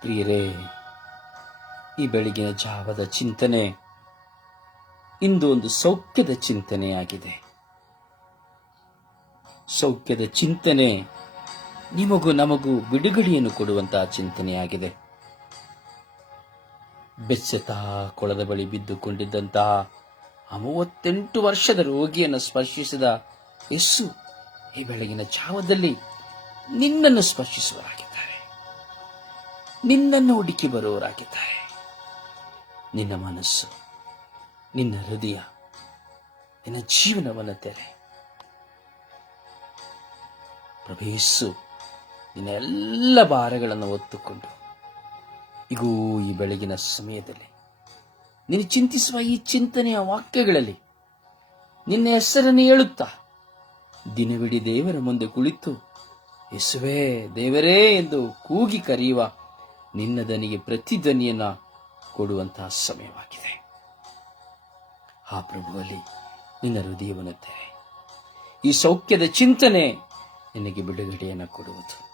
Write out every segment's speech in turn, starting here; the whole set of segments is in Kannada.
ಪ್ರಿಯರೇ, ಈ ಬೆಳಗಿನ ಜಾವದ ಚಿಂತನೆ ಇಂದು ಒಂದು ಸೌಖ್ಯದ ಚಿಂತನೆಯಾಗಿದೆ. ಸೌಖ್ಯದ ಚಿಂತನೆ ನಿಮಗೂ ನಮಗೂ ಬಿಡುಗಡೆಯನ್ನು ಕೊಡುವಂತಹ ಚಿಂತನೆಯಾಗಿದೆ. ಬೆಚ್ಚತಾ ಕೊಳದ ಬಳಿ ಬಿದ್ದುಕೊಂಡಿದ್ದಂತಹ ಮೂವತ್ತೆಂಟು ವರ್ಷದ ರೋಗಿಯನ್ನು ಸ್ಪರ್ಶಿಸಿದ ಯಸ್ಸು ಈ ಬೆಳಗಿನ ಜಾವದಲ್ಲಿ ನಿನ್ನನ್ನು ಸ್ಪರ್ಶಿಸುವರಾಗಿದ್ದಾರೆ ನಿನ್ನನ್ನು ಹುಡುಕಿ ಬರುವವರಾಗಿದ್ದಾರೆ. ನಿನ್ನ ಮನಸ್ಸು, ನಿನ್ನ ಹೃದಯ, ನಿನ್ನ ಜೀವನವನ್ನು ತೆರೆ. ಪ್ರಭೇಸು ನಿನ್ನ ಎಲ್ಲ ಭಾರಗಳನ್ನು ಹೊತ್ತುಕೊಂಡು, ಇಗೂ, ಈ ಬೆಳಗಿನ ಸಮಯದಲ್ಲಿ ನೀನು ಚಿಂತಿಸುವ ಈ ಚಿಂತನೆಯ ವಾಕ್ಯಗಳಲ್ಲಿ ನಿನ್ನ ಹೆಸರನ್ನು ಹೇಳುತ್ತಾ, ದಿನವಿಡೀ ದೇವರ ಮುಂದೆ ಕುಳಿತು, ಯೇಸುವೇ, ದೇವರೇ ಎಂದು ಕೂಗಿ ಕರೆಯುವ ನಿನ್ನ ದನಿಗೆ ಪ್ರತಿಧ್ವನಿಯನ್ನ ಕೊಡುವಂತಹ ಸಮಯವಾಗಿದೆ. ಆ ಪ್ರಭುವಲ್ಲಿ, ನಿನ್ನ ಹೃದಯವನ್ನು ತೆರೆ. ಈ ಸೌಖ್ಯದ ಚಿಂತನೆ ನಿನಗೆ ಬಿಡುಗಡೆಯನ್ನು ಕೊಡುವುದು.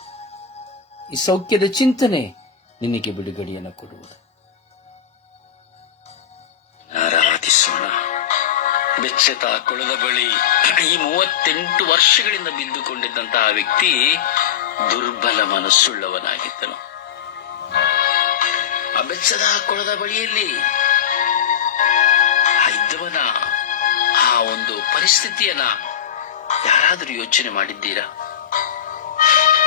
ಈ ಸೌಖ್ಯದ ಚಿಂತನೆ ನಿನಗೆ ಬಿಡುಗಡೆಯನ್ನು ಕೊಡುವುದು. ಬೆಚ್ಚತ ಕೊಳದ ಬಳಿ ಈ ಮೂವತ್ತೆಂಟು ವರ್ಷಗಳಿಂದ ಬಿದ್ದುಕೊಂಡಿದ್ದಂತಹ ವ್ಯಕ್ತಿ ದುರ್ಬಲ ಮನಸ್ಸುಳ್ಳವನಾಗಿದ್ದನು. ಬೆಚ್ಚದ ಕೊಳದ ಬಳಿಯಲ್ಲಿ ಇದ್ದವನ ಆ ಒಂದು ಪರಿಸ್ಥಿತಿಯನ್ನ ಯಾರಾದರೂ ಯೋಚನೆ ಮಾಡಿದ್ದೀರಾ?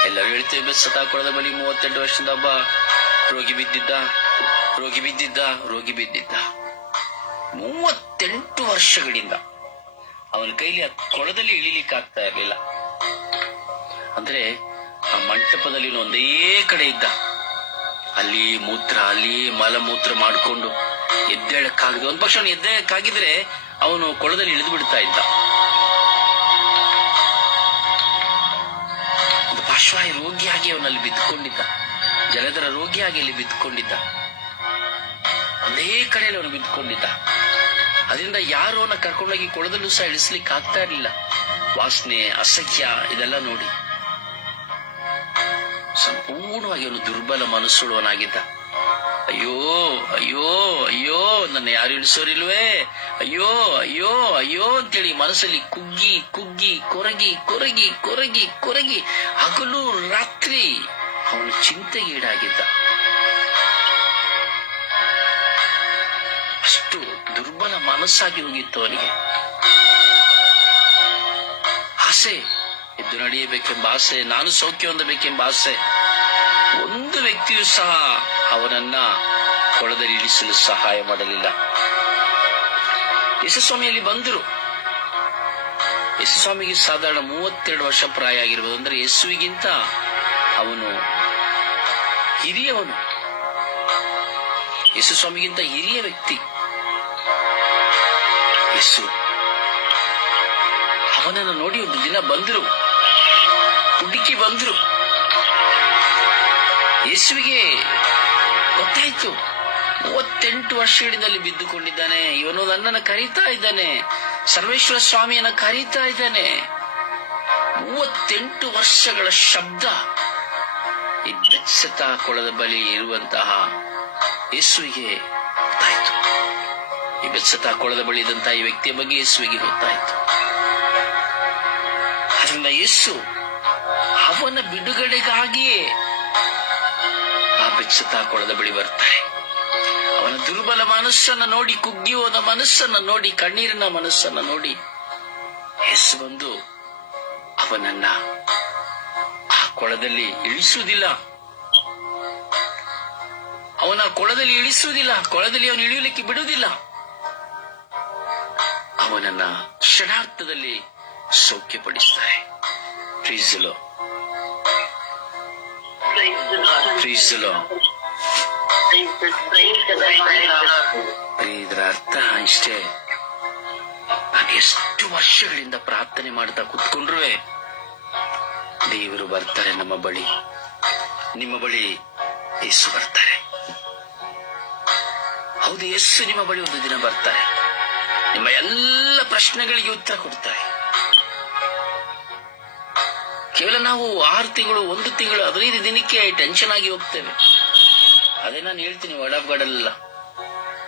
ಎಲ್ಲರೂ ಹೇಳ್ತೇವೆ ಮೆಚ್ಚದ ಕೊಳದ ಬಳಿ ಮೂವತ್ತೆಂಟು ವರ್ಷದ ಒಬ್ಬ ರೋಗಿ ಬಿದ್ದಿದ್ದ ರೋಗಿ ಬಿದ್ದಿದ್ದ ರೋಗಿ ಬಿದ್ದಿದ್ದ. ಮೂವತ್ತೆಂಟು ವರ್ಷಗಳಿಂದ ಅವನ ಕೈಲಿ ಆ ಕೊಳದಲ್ಲಿ ಇಳಿಲಿಕ್ಕೆ ಆಗ್ತಾ ಇರಲಿಲ್ಲ. ಅಂದ್ರೆ ಆ ಮಂಟಪದಲ್ಲಿ ಒಂದೇ ಕಡೆ ಇದ್ದ. ಅಲ್ಲಿ ಮೂತ್ರ, ಅಲ್ಲಿ ಮಲಮೂತ್ರ ಮಾಡಿಕೊಂಡು ಎದ್ದೇಳಕ್ಕಾಗದೆ ಒಂದ್ ಪಕ್ಷ ಅವನು ಎದ್ದೇಳಕ್ಕಾಗಿದ್ರೆ ಅವನು ಕೊಳದಲ್ಲಿ ಇಳಿದು ಬಿಡ್ತಾ ಇದ್ದ. ಒಂದು ಪಾರ್ಶ್ವಾಯು ರೋಗಿಯಾಗಿ ಅವನಲ್ಲಿ ಬಿದ್ದುಕೊಂಡಿದ್ದ. ಜಲಧರ ರೋಗಿಯಾಗಿ ಅಲ್ಲಿ ಬಿದ್ದುಕೊಂಡಿದ್ದ. ಒಂದೇ ಕಡೆಯಲ್ಲಿ ಅವನು ಬಿದ್ದುಕೊಂಡಿದ್ದ. ಅದರಿಂದ ಯಾರು ಅವನ ಕರ್ಕೊಂಡೋಗಿ ಕೊಳದಲ್ಲೂ ಸಹ ಇಳಿಸ್ಲಿಕ್ಕೆ ಆಗ್ತಾ ಇರಲಿಲ್ಲ. ವಾಸನೆ, ಅಸಹ್ಯ, ಇದೆಲ್ಲ ನೋಡಿ. ಸಂಪೂರ್ಣವಾಗಿ ಅವನು ದುರ್ಬಲ ಮನಸ್ಸುಳ್ಳವನಾಗಿದ್ದ. ಅಯ್ಯೋ ಅಯ್ಯೋ ಅಯ್ಯೋ, ನನ್ನ ಯಾರು ಇಳಿಸೋರಿಲ್ವೇ? ಅಯ್ಯೋ ಅಯ್ಯೋ ಅಯ್ಯೋ ಅಂತೇಳಿ ಮನಸ್ಸಲ್ಲಿ ಕುಗ್ಗಿ ಕುಗ್ಗಿ, ಕೊರಗಿ ಕೊರಗಿ ಕೊರಗಿ ಕೊರಗಿ ಹಗಲು ರಾತ್ರಿ ಅವನು ಚಿಂತೆಗೀಡಾಗಿದ್ದ ಅಷ್ಟು ದುರ್ಬಲ ಮನಸ್ಸಾಗಿ ಹೋಗಿತ್ತು ಅವನಿಗೆ. ಆಸೆ ಎದ್ದು ನಡೆಯಬೇಕೆಂಬ ಆಸೆ, ನಾನು ಸೌಖ್ಯ ಹೊಂದಬೇಕೆಂಬ ಆಸೆ, ಒಂದು ವ್ಯಕ್ತಿಯೂ ಸಹ ಅವನನ್ನ ಕೊಳದಲ್ಲಿ ಇಳಿಸಲು ಸಹಾಯ ಮಾಡಲಿಲ್ಲ. ಯಶಸ್ವಾಮಿಯಲ್ಲಿ ಬಂದರು. ಯಶಸ್ವಾಮಿಗೆ ಸಾಧಾರಣ ಮೂವತ್ತೆರಡು ವರ್ಷ ಪ್ರಾಯ ಆಗಿರ್ಬೋದು. ಅಂದ್ರೆ ಯೇಸುವಿಗಿಂತ ಅವನು ಹಿರಿಯವನು. ಯೇಸುಸ್ವಾಮಿಗಿಂತ ಹಿರಿಯ ವ್ಯಕ್ತಿ. ಯೇಸು ಅವನನ್ನು ನೋಡಿ ಒಂದು ದಿನ ಬಂದ್ರು. ಹುಡುಕಿ ಬಂದ್ರು. ಯೇಸುವಿಗೆ ಗೊತ್ತಾಯ್ತು. ಮೂವತ್ತೆಂಟು ವರ್ಷಗಳಿಂದ ಅಲ್ಲಿ ಬಿದ್ದುಕೊಂಡಿದ್ದಾನೆ. ಇವನು ನನ್ನನ್ನು ಕರೀತಾ ಇದ್ದಾನೆ. ಸರ್ವೇಶ್ವರ ಸ್ವಾಮಿಯನ್ನ ಕರೀತಾ ಇದ್ದಾನೆ. ಮೂವತ್ತೆಂಟು ವರ್ಷಗಳ ಶಬ್ದ ಬೆಚ್ಚತ ಕೊಳದ ಬಳಿ ಇರುವಂತಹ ಯೇಸುವಿಗೆ ಗೊತ್ತಾಯ್ತು. ಬೆಚ್ಚತ ಕೊಳದ ಬಳಿ ಇದ್ದಂತಹ ಈ ವ್ಯಕ್ತಿಯ ಬಗ್ಗೆ ಯೇಸುವಿಗೆ ಗೊತ್ತಾಯ್ತು. ಅದರಿಂದ ಯೇಸು ಅವನ ಬಿಡುಗಡೆಗಾಗಿಯೇ ಆ ಬೆಚ್ಚತ ಕೊಳದ ಬಳಿ ಬರ್ತಾರೆ ಅವನ ದುರ್ಬಲ ಮನಸ್ಸನ್ನ ನೋಡಿ ಕುಗ್ಗಿಯುವ ಮನಸ್ಸನ್ನ ನೋಡಿ, ಕಣ್ಣೀರಿನ ಮನಸ್ಸನ್ನ ನೋಡಿ ಹೆಸರು ಬಂದು ಅವನನ್ನ ಆ ಕೊಳದಲ್ಲಿ ಇಳಿಸುವುದಿಲ್ಲ. ಅವನ ಕೊಳದಲ್ಲಿ ಇಳಿಸುವುದಿಲ್ಲ, ಕೊಳದಲ್ಲಿ ಅವನು ಇಳಿಯಲಿಕ್ಕೆ ಬಿಡುವುದಿಲ್ಲ. ಅವನನ್ನ ಕ್ಷಣಾರ್ಥದಲ್ಲಿ ಸೌಖ್ಯಪಡಿಸ್ತಾರೆ ಪ್ರೀಸಲು ಪ್ರೀಸಲು ಇದರ ಅರ್ಥ ಇಷ್ಟೇ. ನಾನು ಎಷ್ಟು ವರ್ಷಗಳಿಂದ ಪ್ರಾರ್ಥನೆ ಮಾಡ್ತಾ ಕುತ್ಕೊಂಡ್ರು ದೇವರು ಬರ್ತಾರೆ ನಮ್ಮ ಬಳಿ. ನಿಮ್ಮ ಬಳಿ ಯೇಸು ಬರ್ತಾರೆ. ಹೌದು, ಯೇಸು ನಿಮ್ಮ ಬಳಿ ಒಂದು ದಿನ ಬರ್ತಾರೆ. ನಿಮ್ಮ ಎಲ್ಲ ಪ್ರಶ್ನೆಗಳಿಗೆ ಉತ್ತರ ಕೊಡ್ತಾರೆ. ಕೇವಲ ನಾವು ಆರು ತಿಂಗಳು, ಒಂದು ತಿಂಗಳು, ಹದಿನೈದು ದಿನಕ್ಕೆ ಟೆನ್ಷನ್ ಆಗಿ ಹೋಗ್ತೇವೆ. ಅದೇ ನಾನು ಹೇಳ್ತೀನಿ ಒಡಬ್ಗಡಲ್ಲ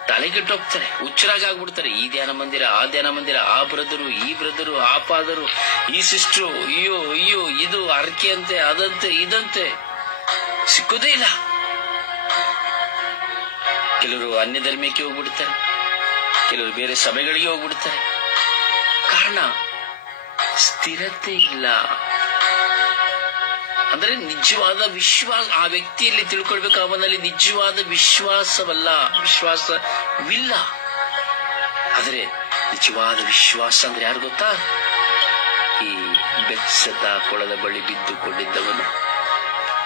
ತಲೆಗೆಟ್ಟು ಹೋಗ್ತಾರೆ, ಹುಚ್ಚರಾಗಿ ಆಗ್ಬಿಡ್ತಾರೆ. ಈ ಧ್ಯಾನ ಮಂದಿರ, ಆ ಧ್ಯಾನ ಮಂದಿರ, ಆ ಬ್ರದರು ಈ ಬ್ರದರು ಆ ಪಾದರು ಈ ಸಿಸ್ಟ್ರು ಅಯ್ಯೋ ಅಯ್ಯೋ, ಇದು ಅರ್ಕೆ ಅಂತೆ ಅದಂತೆ, ಇದಂತೆ. ಸಿಕ್ಕುದೇ ಇಲ್ಲ. ಕೆಲವರು ಅನ್ಯ ಧರ್ಮಕ್ಕೆ ಹೋಗ್ಬಿಡ್ತಾರೆ. ಕೆಲವರು ಬೇರೆ ಸಭೆಗಳಿಗೆ ಹೋಗ್ಬಿಡ್ತಾರೆ. ಕಾರಣ, ಸ್ಥಿರತೆ ಇಲ್ಲ. ಅಂದ್ರೆ ನಿಜವಾದ ವಿಶ್ವಾಸ, ಆ ವ್ಯಕ್ತಿಯಲ್ಲಿ ತಿಳ್ಕೊಳ್ಬೇಕು ಅವನಲ್ಲಿ ನಿಜವಾದ ವಿಶ್ವಾಸವಲ್ಲ. ವಿಶ್ವಾಸವಿಲ್ಲ. ಆದರೆ ನಿಜವಾದ ವಿಶ್ವಾಸ ಅಂದ್ರೆ ಯಾರು ಗೊತ್ತಾ? ಈ ಬೆಚ್ಚತ ಕೊಳದ ಬಳಿ ಬಿದ್ದುಕೊಂಡಿದ್ದವನು.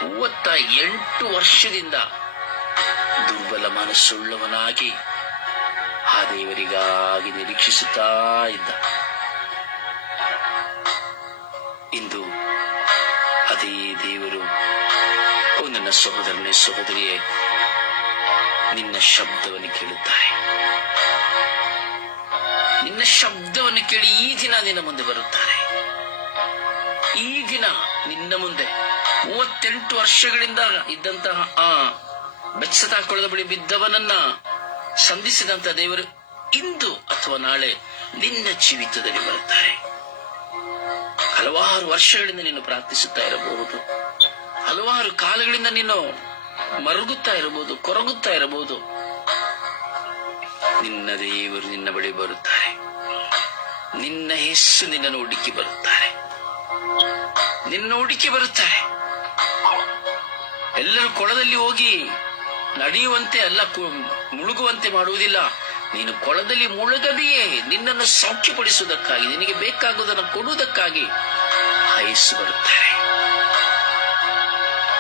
ಮೂವತ್ತ ಎಂಟು ವರ್ಷದಿಂದ ದುರ್ಬಲ ಮನಸ್ಸುಳ್ಳವನಾಗಿ ಆ ದೇವರಿಗಾಗಿ ನಿರೀಕ್ಷಿಸುತ್ತಾ ಇದ್ದ. ದೇವರು, ಓ ನನ್ನ ಸಹೋದರನೇ, ಸಹೋದರಿಯೇ, ನಿನ್ನ ಶಬ್ದವನ್ನು ಕೇಳುತ್ತಾರೆ. ನಿನ್ನ ಶಬ್ದವನ್ನು ಕೇಳಿ ಈ ದಿನ ನಿನ್ನ ಮುಂದೆ ಬರುತ್ತಾರೆ. ಈ ದಿನ ನಿನ್ನ ಮುಂದೆ ಮೂವತ್ತೆಂಟು ವರ್ಷಗಳಿಂದ ಇದ್ದಂತಹ ಆ ಬೆಚ್ಚತಾಕೊಳದ ಬಳಿ ಬಿದ್ದವನನ್ನ ಸಂಧಿಸಿದಂತ ದೇವರು ಇಂದು ಅಥವಾ ನಾಳೆ ನಿನ್ನ ಜೀವಿತದಲ್ಲಿ ಬರುತ್ತಾರೆ. ಹಲವಾರು ವರ್ಷಗಳಿಂದ ನೀನು ಪ್ರಾರ್ಥಿಸುತ್ತಾ ಇರಬಹುದು. ಹಲವಾರು ಕಾಲಗಳಿಂದ ನೀನು ಮರುಗುತ್ತಾ ಇರಬಹುದು, ಕೊರಗುತ್ತಾ ಇರಬಹುದು. ನಿನ್ನ ದೇವರು ನಿನ್ನ ಬಳಿ ಬರುತ್ತಾರೆ. ನಿನ್ನ ಹೆಸ್ಸು ನಿನ್ನನ್ನು ಹುಡುಕಿ ಬರುತ್ತಾರೆ. ನಿನ್ನ ಹುಡುಕಿ ಬರುತ್ತಾರೆ. ಎಲ್ಲರೂ ಕೊಳದಲ್ಲಿ ಹೋಗಿ ನಡೆಯುವಂತೆ ಅಲ್ಲ, ಮುಳುಗುವಂತೆ ಮಾಡುವುದಿಲ್ಲ. ನೀನು ಕೊಳದಲ್ಲಿ ಮುಳುಗದೆಯೇ? ನಿನ್ನನ್ನು ಸೌಖ್ಯಪಡಿಸುವುದಕ್ಕಾಗಿ ನಿನಗೆ ಬೇಕಾಗುವುದನ್ನು ಕೊಡುವುದಕ್ಕಾಗಿ ಹಯಸ್ಸು ಬರುತ್ತಾರೆ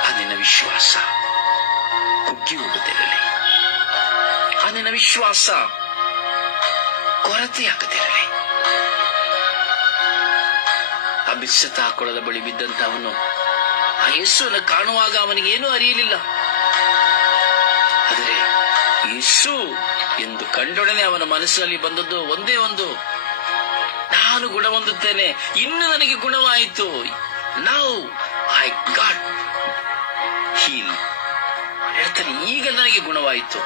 ಆ ವಿಶ್ವಾಸ ಕುಗ್ಗಿ ಹೋಗುತ್ತಿರಲಿ. ಆ ವಿಶ್ವಾಸ ಕೊರತೆಯಾಗದಿರಲಿ ಆ ಬಿಸ್ಸತ ಕೊಳದ ಬಳಿ ಬಿದ್ದಂತ ಅವನು ಆ ಯೇಸುವನ್ನು ಕಾಣುವಾಗ ಅವನಿಗೆ ಏನೂ ಅರಿಯಲಿಲ್ಲ. ಯೇಸು ಎಂದು ಕಂಡೊಡನೆ ಅವನ ಮನಸ್ಸಿನಲ್ಲಿ ಬಂದದ್ದು ಒಂದೇ ಒಂದು. ನಾನು ಗುಣ ಹೊಂದುತ್ತೇನೆ ಇನ್ನು ನನಗೆ ಗುಣವಾಯಿತು. ನೌ ಐ ಗಾಟ್ ಹೀಲ್ ಹೇಳ್ತಾನೆ, ಈಗ ನನಗೆ ಗುಣವಾಯಿತು.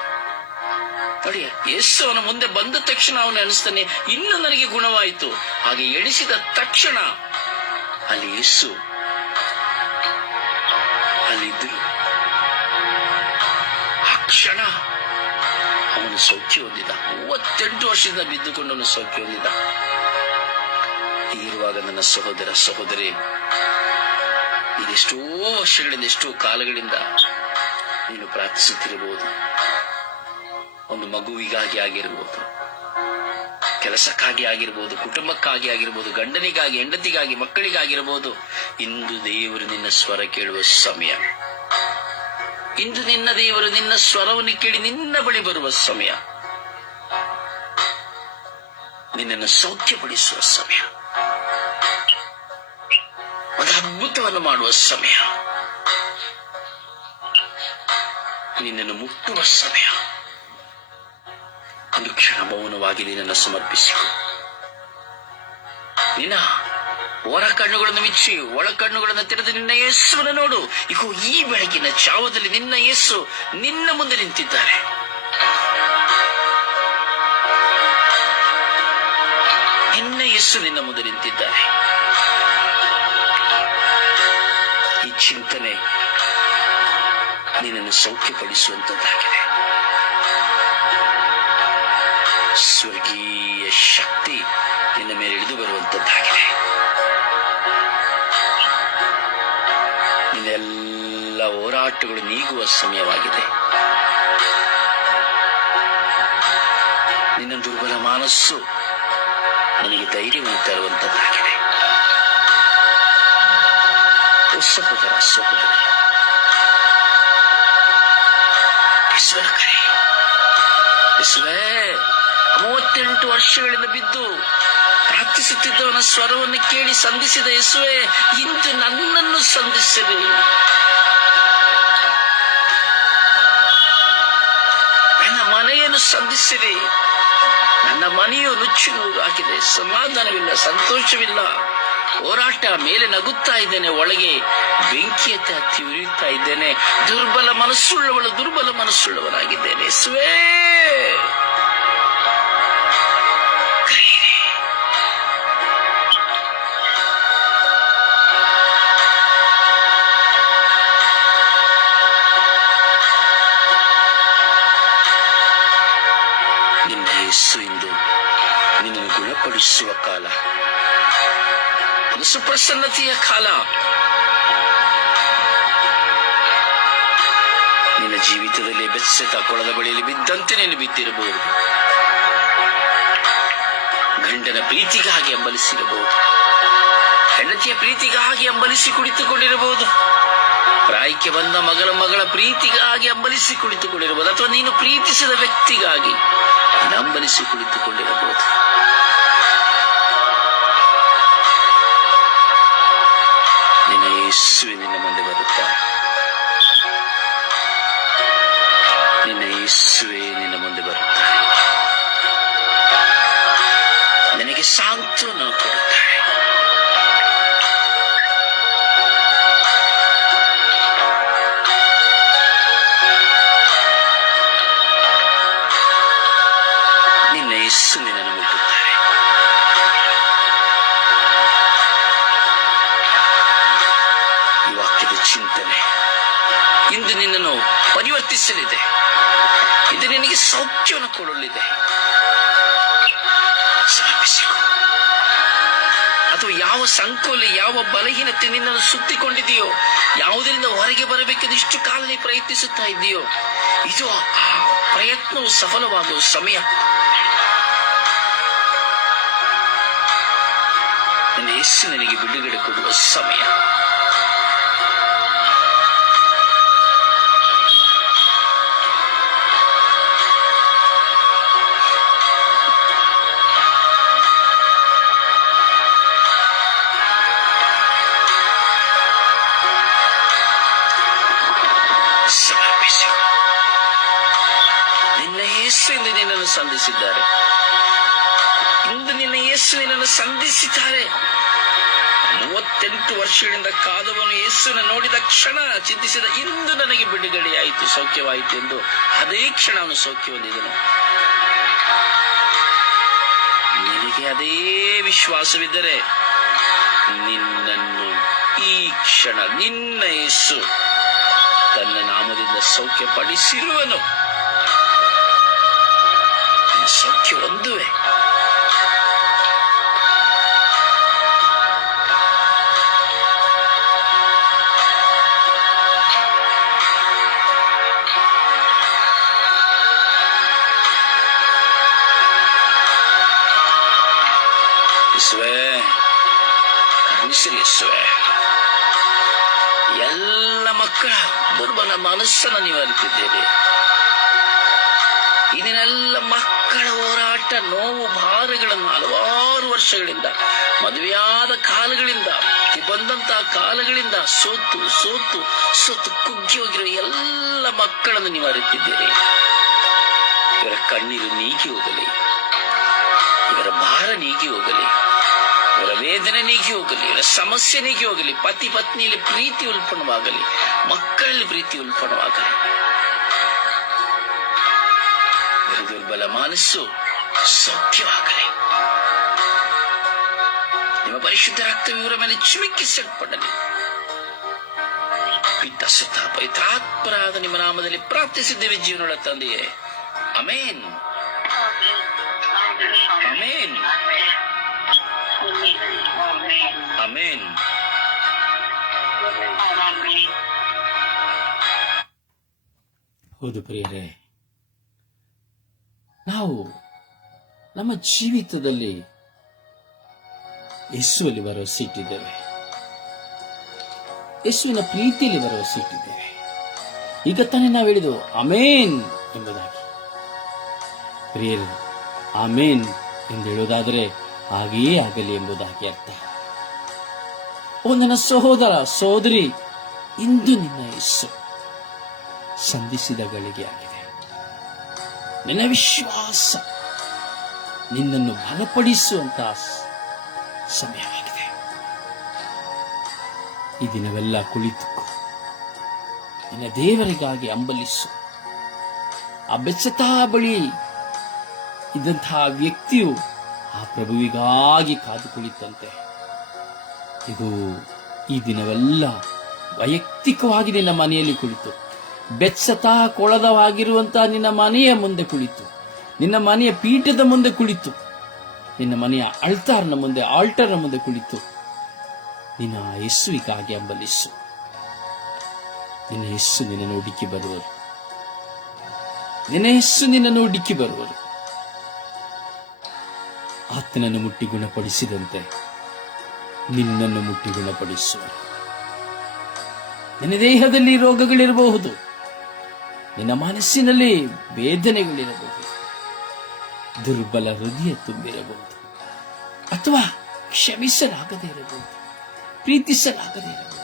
ನೋಡಿ, ಯೇಸು ಅವನ ಮುಂದೆ ಬಂದ ತಕ್ಷಣ ಅವನು ಅನಿಸ್ತಾನೆ ಇನ್ನು ನನಗೆ ಗುಣವಾಯಿತು. ಹಾಗೆ ಎಣಿಸಿದ ತಕ್ಷಣ ಅಲ್ಲಿ ಯೇಸು ಅಲ್ಲಿದ್ದರು. ಅವನು ಸೌಖ್ಯ ಹೊಂದಿದ. ಮೂವತ್ತೆಂಟು ವರ್ಷದಿಂದ ಬಿದ್ದುಕೊಂಡು ಸೌಖ್ಯ ಹೊಂದಿದ. ಹೀಗಿರುವಾಗ ನನ್ನ ಸಹೋದರ ಸಹೋದರಿ ಎಷ್ಟೋ ವರ್ಷಗಳಿಂದ, ಎಷ್ಟೋ ಕಾಲಗಳಿಂದ ನೀನು ಪ್ರಾರ್ಥಿಸುತ್ತಿರಬಹುದು. ಒಂದು ಮಗುವಿಗಾಗಿ ಆಗಿರಬಹುದು, ಕೆಲಸಕ್ಕಾಗಿ ಆಗಿರಬಹುದು, ಕುಟುಂಬಕ್ಕಾಗಿ ಆಗಿರಬಹುದು, ಗಂಡನಿಗಾಗಿ, ಹೆಂಡತಿಗಾಗಿ ಮಕ್ಕಳಿಗಾಗಿರಬಹುದು ಇಂದು ದೇವರು ನಿನ್ನ ಸ್ವರ ಕೇಳುವ ಸಮಯ. ಇಂದು ನಿನ್ನ ದೇವರು ನಿನ್ನ ಸ್ವರವನ್ನು ಕೇಳಿ ನಿನ್ನ ಬಳಿ ಬರುವ ಸಮಯ. ನಿನ್ನನ್ನು ಸೌಖ್ಯಪಡಿಸುವ ಸಮಯ. ಒಂದು ಅದ್ಭುತವನ್ನು ಮಾಡುವ ಸಮಯ. ನಿನ್ನನ್ನು ಮುಟ್ಟುವ ಸಮಯ. ಒಂದು ಕ್ಷಣ ಮೌನವಾಗಿ ನಿನ್ನನ್ನು ಸಮರ್ಪಿಸಿಕೊ ನಿನ್ನ ಹೊರ ಕಣ್ಣುಗಳನ್ನು ಮಿಚ್ಚಿ, ಒಳ ಕಣ್ಣುಗಳನ್ನು ತೆರೆದು ನಿನ್ನ ಯೇಸುವನ್ನು ನೋಡು. ಇಗೋ, ಈ ಬೆಳಗಿನ ಚಾವದಲ್ಲಿ ನಿನ್ನ ಯೇಸು ನಿನ್ನ ಮುಂದೆ ನಿಂತಿದ್ದಾರೆ. ನಿನ್ನ ಯೇಸು ನಿನ್ನ ಮುಂದೆ ನಿಂತಿದ್ದಾರೆ. ಈ ಚಿಂತನೆ ನಿನ್ನನ್ನು ಸೌಖ್ಯಪಡಿಸುವಂತದ್ದಾಗಿದೆ. ಸ್ವರ್ಗೀಯ ಶಕ್ತಿ ನಿನ್ನ ಮೇಲೆ ಇಳಿದು ಬರುವಂತದ್ದಾಗಿದೆ. ಹೋರಾಟಗಳು ನೀಗುವ ಸಮಯವಾಗಿದೆ. ನಿನ್ನ ದುರ್ಬಲ ಮನಸ್ಸು ನನಗೆ ಧೈರ್ಯವನ್ನು ತರುವಂತದ್ದಾಗಿದೆ. ಸಹೋದರ, ಸಹೋದರಿ. ಮೂವತ್ತೆಂಟು ವರ್ಷಗಳಿಂದ ಬಿದ್ದು ಪ್ರಾರ್ಥಿಸುತ್ತಿದ್ದವನ ಸ್ವರವನ್ನು ಕೇಳಿ ಸಂಧಿಸಿದ ಯೇಸುವೆ, ಇಂದು ನನ್ನನ್ನು ಸಂಧಿಸಿರಿ ಸಂಧಿಸಿರಿ. ನನ್ನ ಮನೆಯು ನುಚ್ಚು ಹಾಕಿದೆ ಸಮಾಧಾನವಿಲ್ಲ, ಸಂತೋಷವಿಲ್ಲ. ಹೋರಾಟ ಮೇಲೆ ನಗುತ್ತಾ ಇದ್ದೇನೆ. ಒಳಗೆ ಬೆಂಕಿಯತ್ತೆ ಹತ್ತಿ ಉರಿಯುತ್ತಾ ಇದ್ದೇನೆ. ದುರ್ಬಲ ಮನಸ್ಸುಳ್ಳವಳು ದುರ್ಬಲ ಮನಸ್ಸುಳ್ಳವನಾಗಿದ್ದೇನೆ. ಸ್ವೇ ಯೇಸು ಇಂದು ನಿನ್ನನ್ನು ಗುಣಪಡಿಸುವ ಕಾಲ ಅದು ಸುಪ್ರಸನ್ನತೆಯ ಕಾಲ ನಿನ್ನ ಜೀವಿತದಲ್ಲಿ ಬೆಚ್ಚತ ಕೊಳದ ಬಳಿಯಲ್ಲಿ ಬಿದ್ದಂತೆ ನೀನು ಬಿದ್ದಿರಬಹುದು ಗಂಡನ ಪ್ರೀತಿಗಾಗಿ ಅಂಬಲಿಸಿರಬಹುದು ಹೆಂಡತಿಯ ಪ್ರೀತಿಗಾಗಿ ಅಂಬಲಿಸಿ ಕುಳಿತುಕೊಂಡಿರಬಹುದು ಪ್ರಾಯಕ್ಕೆ ಬಂದ ಮಗಳ ಮಗಳ ಪ್ರೀತಿಗಾಗಿ ಅಂಬಲಿಸಿ ಕುಳಿತುಕೊಂಡಿರಬಹುದು ಅಥವಾ ನೀನು ಪ್ರೀತಿಸಿದ ವ್ಯಕ್ತಿಗಾಗಿ ನಂಬಲಿಸಿ ಕುಳಿತುಕೊಂಡಿರಬಹುದು. ನಿನ್ನ ಯೇಸುವೆ ನಿನ್ನ ಮುಂದೆ ಬರುತ್ತಾರೆ ನಿನ್ನ ಯೇಸುವೆ ನಿನ್ನ ಮುಂದೆ ಬರುತ್ತಾರೆ ನಿನಗೆ ಸಾಂತ್ವನ ಕೊಡುತ್ತಾರೆ ನಿನ್ನನ್ನು ಪರಿವರ್ತಿಸಲಿದೆ. ಇದು ನಿನಗೆ ಸೌಖ್ಯವನ್ನು ಕೊಡಲಿದೆ. ಅದು ಯಾವ ಸಂಕೋಲ, ಯಾವ ಬಲಹೀನತೆ ನಿನ್ನನ್ನು ಸುತ್ತಿಕೊಂಡಿದೆಯೋ, ಯಾವುದರಿಂದ ಹೊರಗೆ ಬರಬೇಕೆಂದು ಇಷ್ಟು ಕಾಲ ನೀ ಪ್ರಯತ್ನಿಸುತ್ತಾ ಇದೆಯೋ ಇದು ಆ ಪ್ರಯತ್ನವು ಸಫಲವಾಗುವ ಸಮಯ. ನನ್ನ ಯೇಸು ನನಗೆ ಬಿಡುಗಡೆ ಕೊಡುವ ಸಮಯ. ಸಮರ್ಪಿಸಿ ನಿನ್ನ ಯೇಸು ಎಂದು ನಿನ್ನನ್ನು ಸಂಧಿಸಿದ್ದಾರೆ. ಇಂದು ನಿನ್ನ ಯೇಸು ನಿನ್ನನ್ನು ಸಂಧಿಸಿದ್ದಾರೆ. ಮೂವತ್ತೆಂಟು ವರ್ಷಗಳಿಂದ ಕಾದವನು ಯೇಸುವಿನ ನೋಡಿದ ಕ್ಷಣ, ಚಿಂತಿಸಿದ, ಇಂದು ನನಗೆ ಬಿಡುಗಡೆಯಾಯಿತು, ಸೌಖ್ಯವಾಯಿತು ಎಂದು ಅದೇ ಕ್ಷಣ ಅವನು ಸೌಖ್ಯ ಹೊಂದಿದನು. ನಿನಗೆ ಅದೇ ವಿಶ್ವಾಸವಿದ್ದರೆ ನಿನ್ನನ್ನು ಈ ಕ್ಷಣ ನಿನ್ನ ಯೇಸು ತನ್ನ ನಾಮದಿಂದ ಸೌಖ್ಯ ಪಡಿಸಿರುವನು ಸೌಖ್ಯ ಒಂದುವೆ. ಯೇಸುವೇ ಎಲ್ಲ ಮಕ್ಕಳ ದುರ್ಬಲ ಮನಸ್ಸನ್ನು ನೀವು ಅರಿತಿದ್ದೀರಿ. ಇದನ್ನೆಲ್ಲ ಮಕ್ಕಳ ಹೋರಾಟ, ನೋವು, ಭಾರಗಳನ್ನು ಹಲವಾರು ವರ್ಷಗಳಿಂದ, ಮದುವೆಯಾದ ಕಾಲಗಳಿಂದ ಬಂದಂತಹ ಕಾಲಗಳಿಂದ ಸೋತು ಸೋತು ಸೋತು ಕುಗ್ಗಿ ಹೋಗಿರೋ ಎಲ್ಲ ಮಕ್ಕಳನ್ನು ನೀವು ಅರಿತಿದ್ದೀರಿ. ಇವರ ಕಣ್ಣೀರು ನೀಗಿ ಹೋಗಲಿ, ಇವರ ಭಾರ ನೀಗಿ ಹೋಗಲಿ. ವೇದನೆ ನೀಗಿ ಹೋಗಲಿ ಸಮಸ್ಯೆ ನೀಗಿ ಹೋಗಲಿ, ಪತಿ ಪತ್ನಿಯಲ್ಲಿ ಪ್ರೀತಿ ಉಲ್ಪಣವಾಗಲಿ ಮಕ್ಕಳಲ್ಲಿ ಪ್ರೀತಿ ಉಲ್ಪಣವಾಗಲಿ ದುರ್ಬಲ ಮನಸ್ಸು ಸೌಖ್ಯವಾಗಲಿ ನಿಮ್ಮ ಪರಿಶುದ್ಧ ರಕ್ತ ವಿವರ ಮೇಲೆ ಚಿಮಿಕ್ಕಿಸಲ್ಪಡಲಿ ಪಿತ್ತ ಸುತ್ತ ಪವಿತ್ರಾತ್ಮರಾದ ನಿಮ್ಮ ನಾಮದಲ್ಲಿ ಪ್ರಾರ್ಥಿಸಿದ್ದೇವೆ ಜೀವನ ತಂದೆಯೇ. ಅಮೇನ್ ಅಮೇನ್ ಹೌದು ಪ್ರಿಯರೇ. ನಾವು ನಮ್ಮ ಜೀವಿತದಲ್ಲಿ ಯಸ್ಸುವಲ್ಲಿ ಭರವಸೆ ಇಟ್ಟಿದ್ದೇವೆ ಯೇಸುವಿನ ಪ್ರೀತಿಯಲ್ಲಿ ಭರವಸೆ ಇಟ್ಟಿದ್ದೇವೆ ಈಗ ತಾನೇ ನಾವು ಹೇಳಿದು ಅಮೇನ್ ಎಂಬುದಾಗಿ. ಪ್ರಿಯರೇ ಅಮೇನ್ ಎಂದು ಹೇಳುವುದಾದರೆ ಹಾಗೆಯೇ ಆಗಲಿ ಎಂಬುದಾಗಿ ಅರ್ಥ. ಓ ನನ್ನ ಸಹೋದರ ಸಹೋದರಿ ಇಂದು ನಿನ್ನ ಯೇಸು ಸಂಧಿಸಿದ ಗಳಿಗೆ ಆಗಿದೆ. ನಿನ್ನ ವಿಶ್ವಾಸ ನಿನ್ನನ್ನು ಬಲಪಡಿಸುವಂತಹ ಸಮಯವಾಗಿದೆ ಈ ದಿನವೆಲ್ಲ ಕುಳಿತು ನಿನ್ನ ದೇವರಿಗಾಗಿ ಅಂಬಲಿಸು. ಆ ಬೆಚ್ಚತಾ ಬಳಿ ಇದ್ದಂತಹ ವ್ಯಕ್ತಿಯು ಆ ಪ್ರಭುವಿಗಾಗಿ ಕಾದು ಕುಳಿತಂತೆ ಇದು ಈ ದಿನವೆಲ್ಲ ವೈಯಕ್ತಿಕವಾಗಿ ನಿನ್ನ ಮನೆಯಲ್ಲಿ ಕುಳಿತು. ಬೆಚ್ಚತಾ ಕೊಳದವಾಗಿರುವಂತಹ ನಿನ್ನ ಮನೆಯ ಮುಂದೆ ಕುಳಿತು. ನಿನ್ನ ಮನೆಯ ಪೀಠದ ಮುಂದೆ ಕುಳಿತು. ನಿನ್ನ ಮನೆಯ ಅಳ್ತಾರ್ನ ಮುಂದೆ, ಆಲ್ಟರ್ನ ಮುಂದೆ ಕುಳಿತು. ನಿನ್ನ ಯೇಸುವಿಗಾಗಿ ಅಂಬಲಿಸು ನಿನ್ನ ಯೇಸು ನಿನ್ನನ್ನು ಹುಡುಕಿ ಬರುವರು. ನಿನ್ನ ಯೇಸು ನಿನ್ನನ್ನು ಹುಡುಕಿ ಬರುವರು. ಆತನನ್ನು ಮುಟ್ಟಿ ಗುಣಪಡಿಸಿದಂತೆ ನಿನ್ನನ್ನು ಮುಟ್ಟಿ ಗುಣಪಡಿಸು ನಿನ್ನ ದೇಹದಲ್ಲಿ ರೋಗಗಳಿರಬಹುದು. ನಿನ್ನ ಮನಸ್ಸಿನಲ್ಲಿ ವೇದನೆಗಳಿರಬಹುದು ದುರ್ಬಲ ಹೃದಯ ತುಂಬಿರಬಹುದು. ಅಥವಾ ಕ್ಷಮಿಸಲಾಗದೇ ಇರಬಹುದು. ಪ್ರೀತಿಸಲಾಗದೇ ಇರಬಹುದು.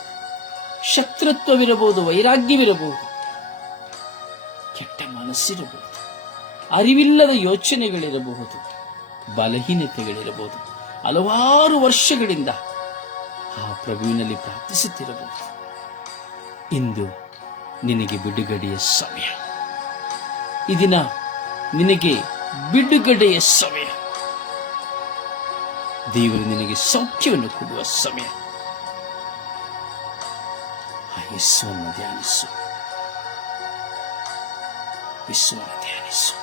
ಶತ್ರುತ್ವವಿರಬಹುದು, ವೈರಾಗ್ಯವಿರಬಹುದು. ಕೆಟ್ಟ ಮನಸ್ಸಿರಬಹುದು. ಅರಿವಿಲ್ಲದ ಯೋಚನೆಗಳಿರಬಹುದು. ಬಲಹೀನತೆಗಳಿರಬಹುದು. ಹಲವಾರು ವರ್ಷಗಳಿಂದ ಆ ಪ್ರಭುವಿನಲ್ಲಿ ಪ್ರಾರ್ಥಿಸುತ್ತಿರಬಹುದು ಇಂದು ನಿನಗೆ ಬಿಡುಗಡೆಯ ಸಮಯ. ಇದಿನ ದಿನ ನಿನಗೆ ಬಿಡುಗಡೆಯ ಸಮಯ. ದೇವರು ನಿನಗೆ ಸೌಖ್ಯವನ್ನು ಕೊಡುವ ಸಮಯ. ಆ ಧ್ಯಾನಿಸು. ಯೇಸುವನ್ನು ಧ್ಯಾನಿಸು.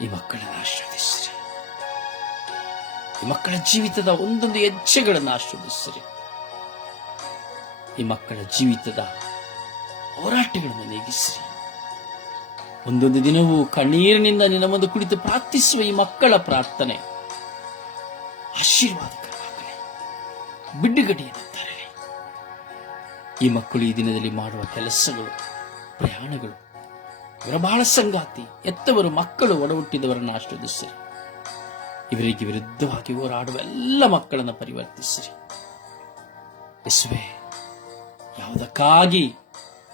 ಈ ಮಕ್ಕಳನ್ನು ಆಶೀರ್ವದಿಸಿರಿ. ಈ ಮಕ್ಕಳ ಜೀವಿತದ ಒಂದೊಂದು ಹೆಜ್ಜೆಗಳನ್ನು ಆಶೀರ್ವದಿಸಿರಿ ಈ ಮಕ್ಕಳ ಜೀವಿತದ ಹೋರಾಟಗಳನ್ನು ನೀಗಿಸಿರಿ. ಒಂದೊಂದು ದಿನವೂ ಕಣ್ಣೀರಿನಿಂದ ನಿನ್ನ ಮುಂದೆ ಕುಳಿತು ಪ್ರಾರ್ಥಿಸುವ ಈ ಮಕ್ಕಳ ಪ್ರಾರ್ಥನೆ ಆಶೀರ್ವಾದಕರವಾಗಲಿ ಬಿಡುಗಡೆಯನ್ನು ತರಲಿ. ಈ ಮಕ್ಕಳು ಈ ದಿನದಲ್ಲಿ ಮಾಡುವ ಕೆಲಸಗಳು, ಪ್ರಯಾಣಗಳು ಇವರ ಬಹಳ ಸಂಗಾತಿ, ಎತ್ತವರು, ಮಕ್ಕಳು ಒಡಹುಟ್ಟಿದವರನ್ನು ಆಶೀರ್ವದಿಸಿರಿ ಇವರಿಗೆ ವಿರುದ್ಧವಾಗಿ ಹೋರಾಡುವ ಎಲ್ಲ ಮಕ್ಕಳನ್ನು ಪರಿವರ್ತಿಸಿರಿ. ಯೇಸುವೆ, ಯಾವುದಕ್ಕಾಗಿ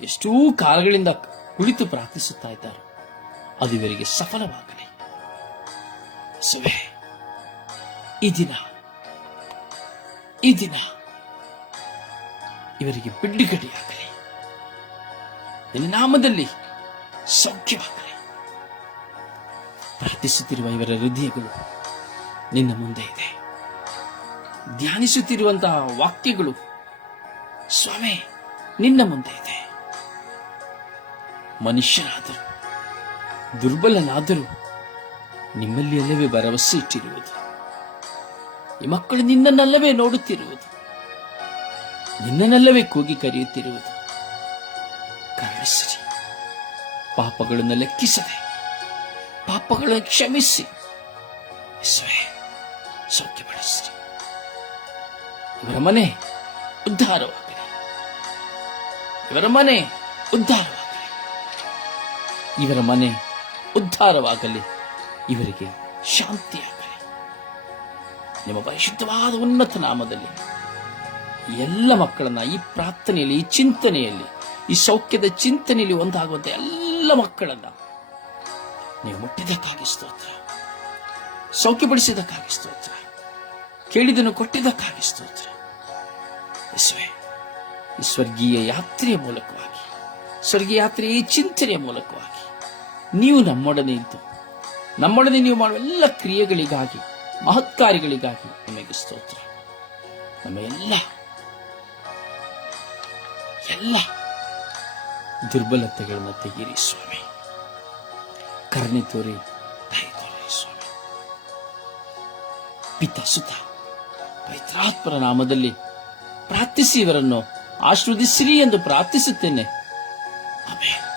ಎಷ್ಟೂ ಕಾಲಗಳಿಂದ ಕುಳಿತು ಪ್ರಾರ್ಥಿಸುತ್ತಾ ಇದ್ದಾರೆ, ಅದು ಇವರಿಗೆ ಸಫಲವಾಗಲಿ. ಯೇಸುವೆ, ಈ ದಿನ ಈ ದಿನ ಇವರಿಗೆ ಬಿಡ್ಡಿಗಡಿಯಾಗಲಿ ನಿನ್ನ ನಾಮದಲ್ಲಿ ಸೌಖ್ಯವಾಗಲಿ. ಪ್ರಾರ್ಥಿಸುತ್ತಿರುವ ಇವರ ಹೃದಯಗಳು ನಿನ್ನ ಮುಂದೆ ಇದೆ. ಧ್ಯಾನಿಸುತ್ತಿರುವಂತಹ ವಾಕ್ಯಗಳು, ಸ್ವಾಮಿ, ನಿನ್ನ ಮುಂದೆ ಇದೆ. ಮನುಷ್ಯರಾದರೂ, ದುರ್ಬಲನಾದರೂ, ನಿಮ್ಮಲ್ಲಿ ಅಲ್ಲವೇ ಭರವಸೆ ಇಟ್ಟಿರುವುದು. ಈ ಮಕ್ಕಳು ನಿನ್ನನ್ನಲ್ಲವೇ ನೋಡುತ್ತಿರುವುದು. ನಿನ್ನನ್ನಲ್ಲವೇ ಕೂಗಿ ಕರೆಯುತ್ತಿರುವುದು. ಕರುಣಿಸಿರಿ ಪಾಪಗಳನ್ನು ಲೆಕ್ಕಿಸದೆ, ಪಾಪಗಳನ್ನು ಕ್ಷಮಿಸಿ. ಸೌಖ್ಯಪಡಿಸಿರಿ ಇವರ ಮನೆ ಉದ್ಧಾರವಾಗಲಿ ಇವರ ಮನೆ ಉದ್ಧಾರವಾಗಲಿ ಇವರ ಮನೆ ಉದ್ಧಾರವಾಗಲಿ, ಇವರಿಗೆ ಶಾಂತಿಯಾಗಲಿ. ನಿಮ್ಮ ಪರಿಶುದ್ಧವಾದ ಉನ್ನತ ನಾಮದಲ್ಲಿ ಎಲ್ಲ ಮಕ್ಕಳನ್ನ ಈ ಪ್ರಾರ್ಥನೆಯಲ್ಲಿ, ಈ ಚಿಂತನೆಯಲ್ಲಿ, ಈ ಸೌಖ್ಯದ ಚಿಂತನೆಯಲ್ಲಿ ಒಂದಾಗುವಂತ ಎಲ್ಲ ಮಕ್ಕಳನ್ನ ನೀವು ಮುಟ್ಟಿದ್ದಕ್ಕಾಗಿ ಸ್ತೋತ್ರ. ಸೌಖ್ಯಪಡಿಸಿದ್ದಕ್ಕಾಗಿ ಸ್ತೋತ್ರ. ಕೇಳಿದನ್ನು ಕೊಟ್ಟಿದ್ದಕ್ಕಾಗಿ ಸ್ತೋತ್ರ. ಯೇಸುವೆ, ಈ ಸ್ವರ್ಗೀಯ ಯಾತ್ರೆಯ ಮೂಲಕವಾಗಿ ಸ್ವರ್ಗೀಯ ಯಾತ್ರೆಯ ಚಿಂತನೆಯ ಮೂಲಕವಾಗಿ ನೀವು ನಮ್ಮೊಡನೆ ಇದ್ದು ನಮ್ಮೊಡನೆ ನೀವು ಮಾಡುವ ಎಲ್ಲ ಕ್ರಿಯೆಗಳಿಗಾಗಿ ಮಹತ್ಕಾರಿಗಳಿಗಾಗಿ ನಮಗೆ ಸ್ತೋತ್ರ. ನಮ್ಮ ಎಲ್ಲ ಎಲ್ಲ ದುರ್ಬಲತೆಗಳನ್ನು ತೆಗೀರಿ ಸ್ವಾಮಿ. ಕರ್ಣಿ ತೋರಿ ತಾಯಿ ತೋರಿ ಸ್ವಾಮಿ. ಪಿತ ಸುತ ಪವಿತ್ರಾತ್ಮರ ನಾಮದಲ್ಲಿ ಪ್ರಾರ್ಥಿಸಿ ಇವರನ್ನು ಆಶೀರ್ವದಿಸಿರಿ ಎಂದು ಪ್ರಾರ್ಥಿಸುತ್ತೇನೆ. ಆಮೇಲೆ